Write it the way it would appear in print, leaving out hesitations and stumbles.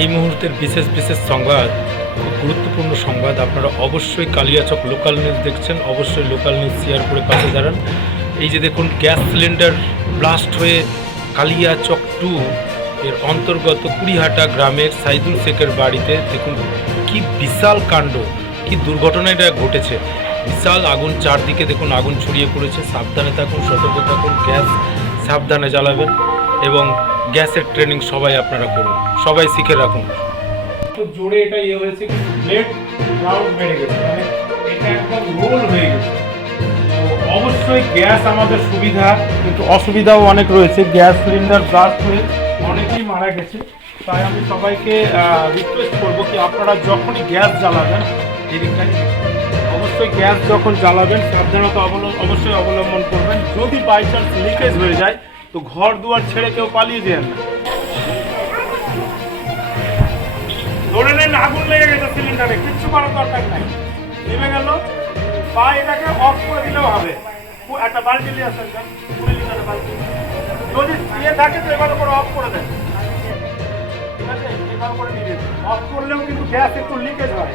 এই মুহূর্তের বিশেষ বিশেষ সংবাদ, খুব গুরুত্বপূর্ণ সংবাদ। আপনারা অবশ্যই কালিয়াচক লোকাল নিউজ দেখছেন, অবশ্যই লোকাল নিউজ শেয়ার করে পাশে দাঁড়ান। এই যে দেখুন, গ্যাস সিলিন্ডার ব্লাস্ট হয়ে কালিয়াচক 2 এর অন্তর্গত কুড়িহাটা গ্রামের সাইদুল শেখের বাড়িতে দেখুন কি বিশাল কাণ্ড, কি দুর্ঘটনা এটা ঘটেছে। বিশাল আগুন, চারদিকে দেখুন আগুন ছড়িয়ে পড়েছে। সাবধানে থাকুন, সতর্ক থাকুন, গ্যাস সাবধানে জ্বালাবেন এবং গ্যাসের ট্রেনিং সবাই আপনারা করুন, সবাই শিখে রাখুন। তো জোরে এটা হয়েছে, কিন্তু ব্লেড রাউন্ড বেড়ে গেছে, মানে এটা একদম রোল হয়ে গেছে। তো অবশ্যই গ্যাস আমাদের সুবিধা, কিন্তু অসুবিধাও অনেক রয়েছে। গ্যাস সিলিন্ডার ব্লাস্ট হয়ে অনেকেই মারা গেছে। তাই আমি সবাইকে রিকোয়েস্ট করবো কি আপনারা যখনই গ্যাস জ্বালাবেন, অবশ্যই গ্যাস যখন জ্বালাবেন সাবধানতা অবশ্যই অবলম্বন করবেন। যদি বাই চান্স লিকেজ হয়ে যায় তো ঘর দুয়ার ছেড়ে কেউ পালিয়ে যেন না। ধরে নেন আগুন লেগে গেছে সিলিন্ডারে, কিচ্ছু করার দরকার নাই, নেমে গেল বা এটাকে অফ করে দিলেও হবে। একটা বালতি নিয়ে আসেন, 20 লিটারের বালতি, যদি দিয়ে থাকে তো এবার করে অফ করে দেন, ঠিক আছে? এবার করে নিয়ে অফ করলেও কিন্তু গ্যাস একটু লিকেজ হয়।